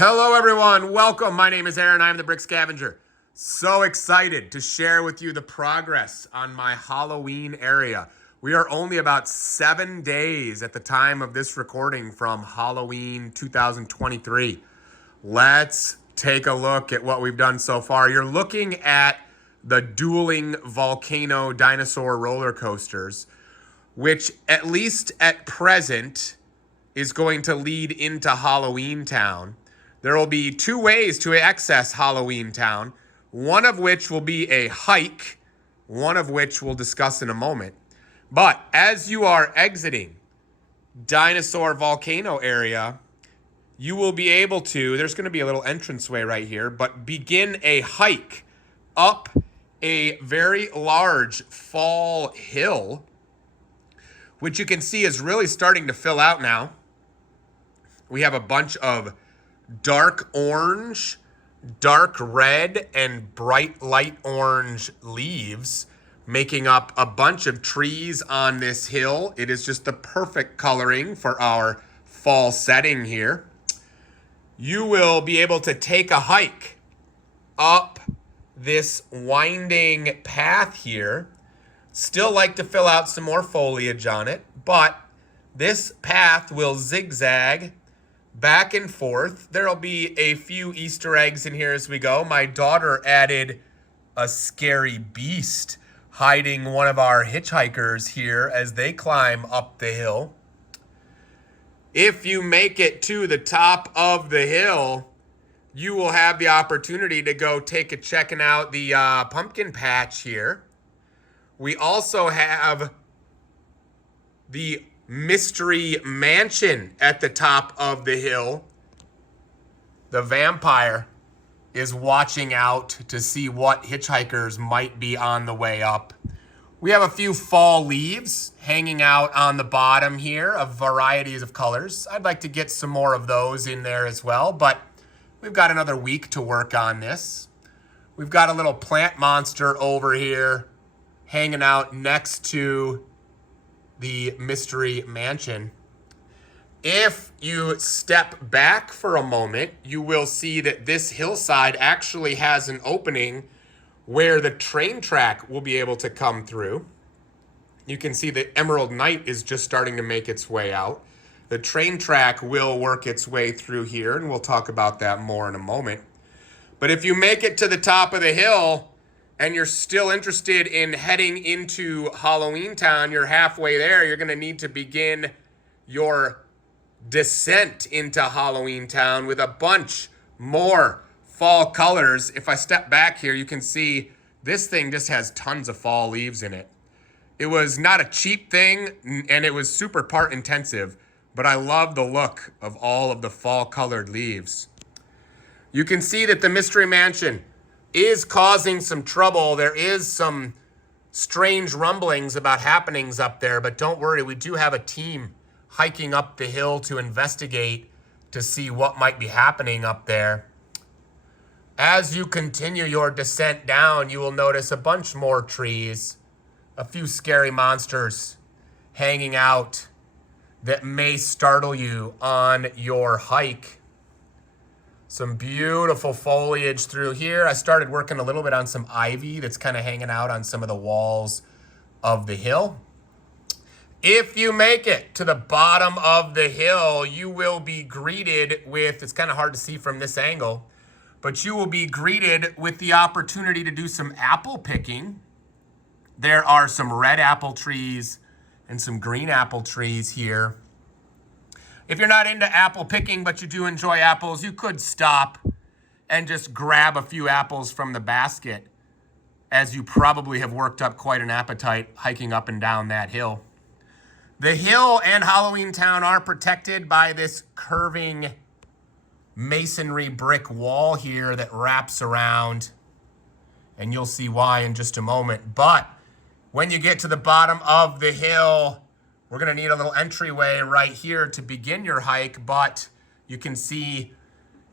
Hello everyone, welcome. My name is Aaron, I'm the Brick Scavenger. So excited to share with you the progress on my Halloween area. We are only about 7 days at the time of this recording from Halloween 2023. Let's take a look at what we've done so far. You're looking at the dueling volcano dinosaur roller coasters, which at least at present is going to lead into Halloween Town. There will be two ways to access Halloween Town, one of which will be a hike, one of which we'll discuss in a moment. But as you are exiting Dinosaur Volcano area, you will be able to, there's going to be a little entranceway right here, but begin a hike up a very large fall hill, which you can see is really starting to fill out now. We have a bunch of dark orange, dark red, and bright light orange leaves making up a bunch of trees on this hill. It is just the perfect coloring for our fall setting here. You will be able to take a hike up this winding path here. Still like to fill out some more foliage on it, but this path will zigzag back and forth. There'll be a few Easter eggs in here as we go. My daughter added a scary beast hiding one of our hitchhikers here as they climb up the hill. If you make it to the top of the hill, you will have the opportunity to go checking out the pumpkin patch here. We also have the Mystery Mansion at the top of the hill. The vampire is watching out to see what hitchhikers might be on the way up. We have a few fall leaves hanging out on the bottom here of varieties of colors. I'd like to get some more of those in there as well, but we've got another week to work on this. We've got a little plant monster over here hanging out next to the Mystery Mansion. If you step back for a moment, you will see that this hillside actually has an opening where the train track will be able to come through. You can see that Emerald Knight is just starting to make its way out. The train track will work its way through here, and we'll talk about that more in a moment. But if you make it to the top of the hill, and you're still interested in heading into Halloween Town, you're halfway there, you're going to need to begin your descent into Halloween Town with a bunch more fall colors. If I step back here, you can see this thing just has tons of fall leaves in it. It was not a cheap thing, and it was super part intensive, but I love the look of all of the fall colored leaves. You can see that the Mystery Mansion is causing some trouble. There is some strange rumblings about happenings up there, but don't worry, we do have a team hiking up the hill to investigate to see what might be happening up there. As you continue your descent down, you will notice a bunch more trees, a few scary monsters hanging out that may startle you on your hike. Some beautiful foliage through here. I started working a little bit on some ivy that's kind of hanging out on some of the walls of the hill. If you make it to the bottom of the hill, you will be greeted with, it's kind of hard to see from this angle, but you will be greeted with the opportunity to do some apple picking. There are some red apple trees and some green apple trees here. If you're not into apple picking, but you do enjoy apples, you could stop and just grab a few apples from the basket, as you probably have worked up quite an appetite hiking up and down that hill. The hill and Halloween Town are protected by this curving masonry brick wall here that wraps around, and you'll see why in just a moment. But when you get to the bottom of the hill, we're going to need a little entryway right here to begin your hike, but you can see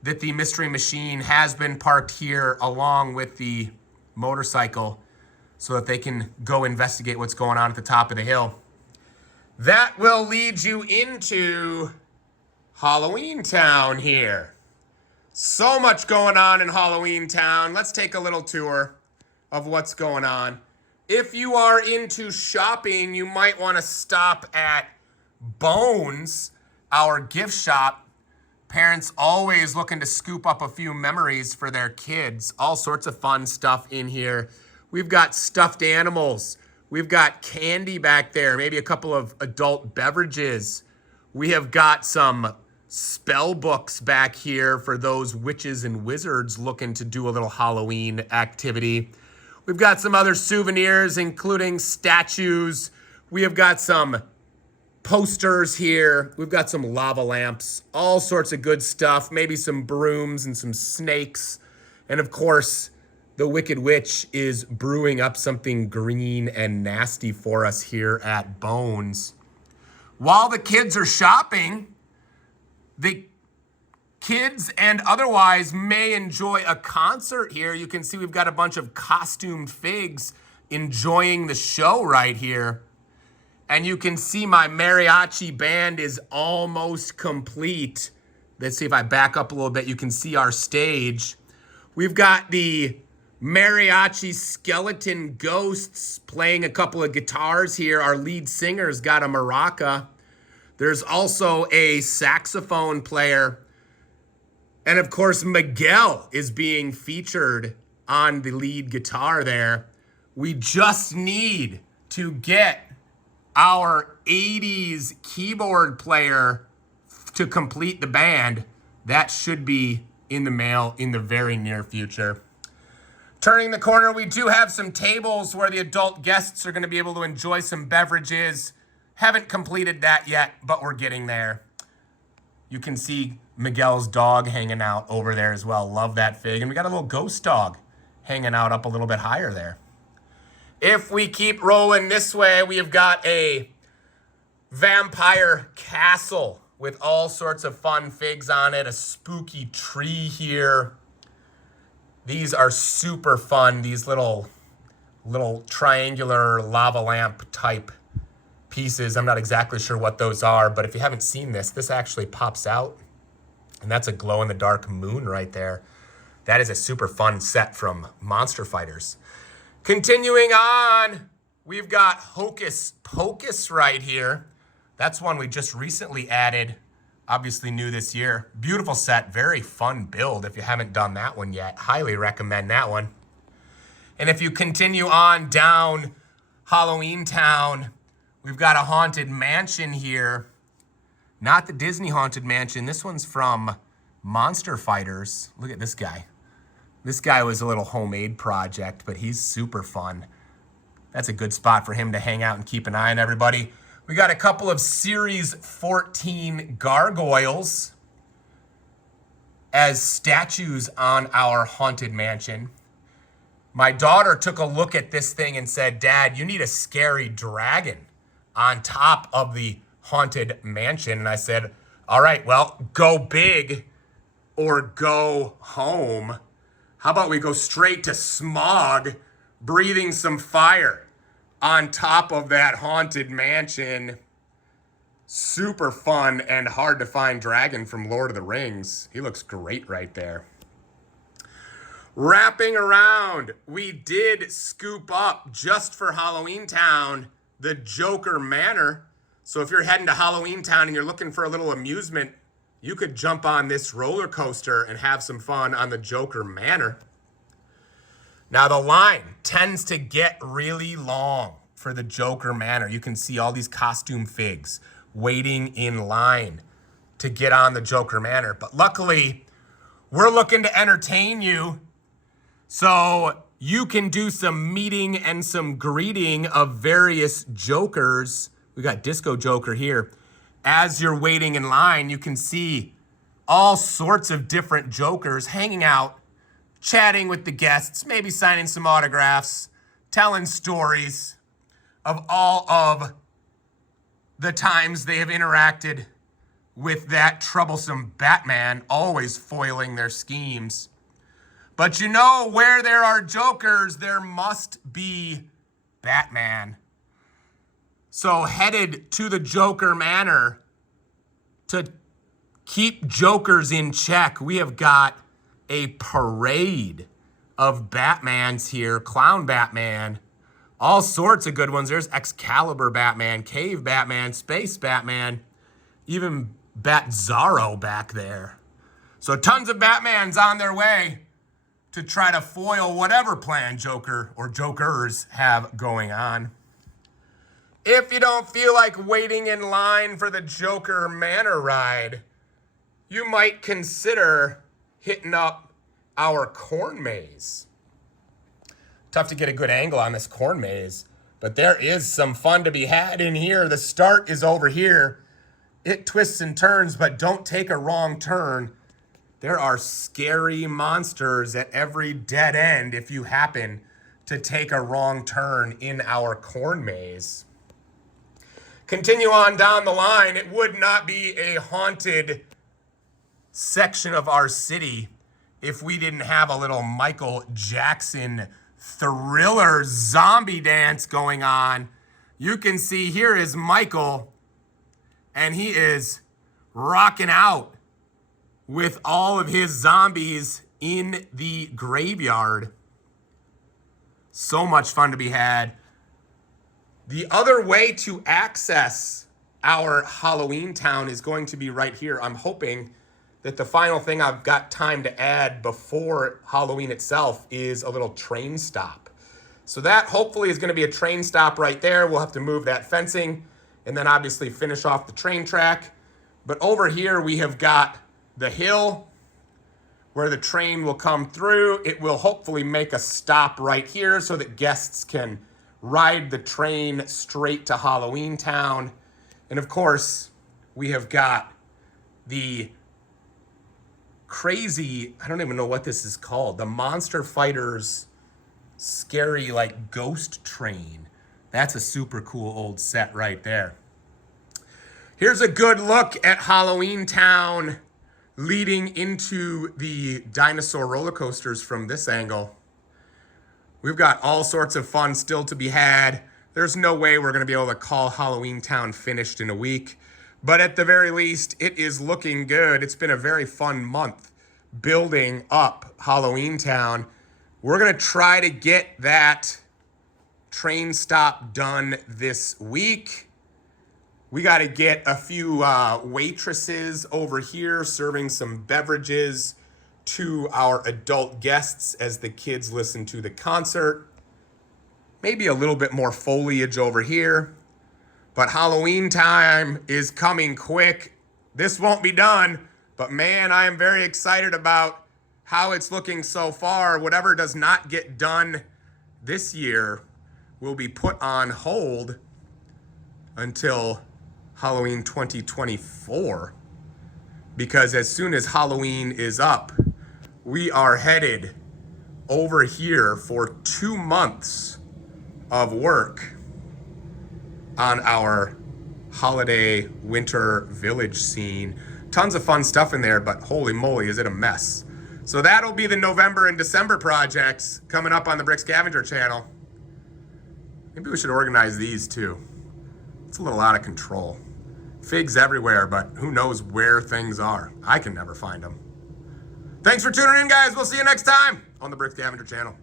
that the Mystery Machine has been parked here along with the motorcycle so that they can go investigate what's going on at the top of the hill. That will lead you into Halloween Town here. So much going on in Halloween Town. Let's take a little tour of what's going on. If you are into shopping, you might want to stop at Bones, our gift shop. Parents always looking to scoop up a few memories for their kids. All sorts of fun stuff in here. We've got stuffed animals. We've got candy back there, maybe a couple of adult beverages. We have got some spell books back here for those witches and wizards looking to do a little Halloween activity. We've got some other souvenirs, including statues. We have got some posters here. We've got some lava lamps, all sorts of good stuff, maybe some brooms and some snakes. And of course, the Wicked Witch is brewing up something green and nasty for us here at Bones. While the kids are shopping, the kids and otherwise may enjoy a concert here. You can see we've got a bunch of costumed figs enjoying the show right here. And you can see my mariachi band is almost complete. Let's see if I back up a little bit. You can see our stage. We've got the mariachi skeleton ghosts playing a couple of guitars here. Our lead singer's got a maraca. There's also a saxophone player. And of course, Miguel is being featured on the lead guitar there. We just need to get our 80s keyboard player to complete the band. That should be in the mail in the very near future. Turning the corner, we do have some tables where the adult guests are going to be able to enjoy some beverages. Haven't completed that yet, but we're getting there. You can see Miguel's dog hanging out over there as well. Love that fig. And we got a little ghost dog hanging out up a little bit higher there. If we keep rolling this way, we have got a vampire castle with all sorts of fun figs on it. A spooky tree here. These are super fun. These little triangular lava lamp type pieces. I'm not exactly sure what those are, but if you haven't seen this, this actually pops out. And that's a glow-in-the-dark moon right there. That is a super fun set from Monster Fighters. Continuing on, we've got Hocus Pocus right here. That's one we just recently added, obviously new this year. Beautiful set, very fun build. If you haven't done that one yet, highly recommend that one. And if you continue on down Halloween Town, we've got a haunted mansion here. Not the Disney Haunted Mansion. This one's from Monster Fighters. Look at this guy. This guy was a little homemade project, but he's super fun. That's a good spot for him to hang out and keep an eye on everybody. We got a couple of Series 14 gargoyles as statues on our haunted mansion. My daughter took a look at this thing and said, "Dad, you need a scary dragon on top of the haunted mansion." And I said, all right, well, go big or go home. How about we go straight to Smog, breathing some fire on top of that haunted mansion. Super fun and hard to find dragon from Lord of the Rings. He looks great right there. Wrapping around, we did scoop up just for Halloween Town the Joker Manor. So if you're heading to Halloween Town and you're looking for a little amusement, you could jump on this roller coaster and have some fun on the Joker Manor. Now the line tends to get really long for the Joker Manor. You can see all these costume figs waiting in line to get on the Joker Manor. But luckily, we're looking to entertain you. So you can do some meeting and some greeting of various Jokers. We got Disco Joker here. As you're waiting in line, you can see all sorts of different Jokers hanging out, chatting with the guests, maybe signing some autographs, telling stories of all of the times they have interacted with that troublesome Batman, always foiling their schemes. But you know, where there are Jokers, there must be Batman. So headed to the Joker Manor to keep Jokers in check, we have got a parade of Batmans here. Clown Batman, all sorts of good ones. There's Excalibur Batman, Cave Batman, Space Batman, even Bat-Zaro back there. So tons of Batmans on their way to try to foil whatever plan Joker or Jokers have going on. If you don't feel like waiting in line for the Joker Manor ride, you might consider hitting up our corn maze. Tough to get a good angle on this corn maze, but there is some fun to be had in here. The start is over here. It twists and turns, but don't take a wrong turn. There are scary monsters at every dead end if you happen to take a wrong turn in our corn maze. Continue on down the line. It would not be a haunted section of our city if we didn't have a little Michael Jackson Thriller zombie dance going on. You can see here is Michael, and he is rocking out with all of his zombies in the graveyard. So much fun to be had. The other way to access our Halloween town is going to be right here. I'm hoping that the final thing I've got time to add before Halloween itself is a little train stop. So that hopefully is going to be a train stop right there. We'll have to move that fencing and then obviously finish off the train track. But over here we have got the hill where the train will come through. It will hopefully make a stop right here so that guests can ride the train straight to Halloween Town. And of course, we have got the crazy, I don't even know what this is called, the Monster Fighters scary like ghost train. That's a super cool old set right there. Here's a good look at Halloween Town leading into the dinosaur roller coasters from this angle. We've got all sorts of fun still to be had. There's no way we're going to be able to call Halloween Town finished in a week, but at the very least, it is looking good. It's been a very fun month building up Halloween Town. We're going to try to get that train stop done this week. We got to get a few waitresses over here serving some beverages to our adult guests as the kids listen to the concert. Maybe a little bit more foliage over here. But Halloween time is coming quick. This won't be done, but man, I am very excited about how it's looking so far. Whatever does not get done this year will be put on hold until Halloween 2024, because as soon as Halloween is up, we are headed over here for 2 months of work on our holiday winter village scene. Tons of fun stuff in there, but holy moly, is it a mess. So that'll be the November and December projects coming up on the Brick Scavenger channel. Maybe we should organize these too. It's a little out of control. Figs everywhere, but who knows where things are. I can never find them. Thanks for tuning in, guys. We'll see you next time on the Brick Scavenger channel.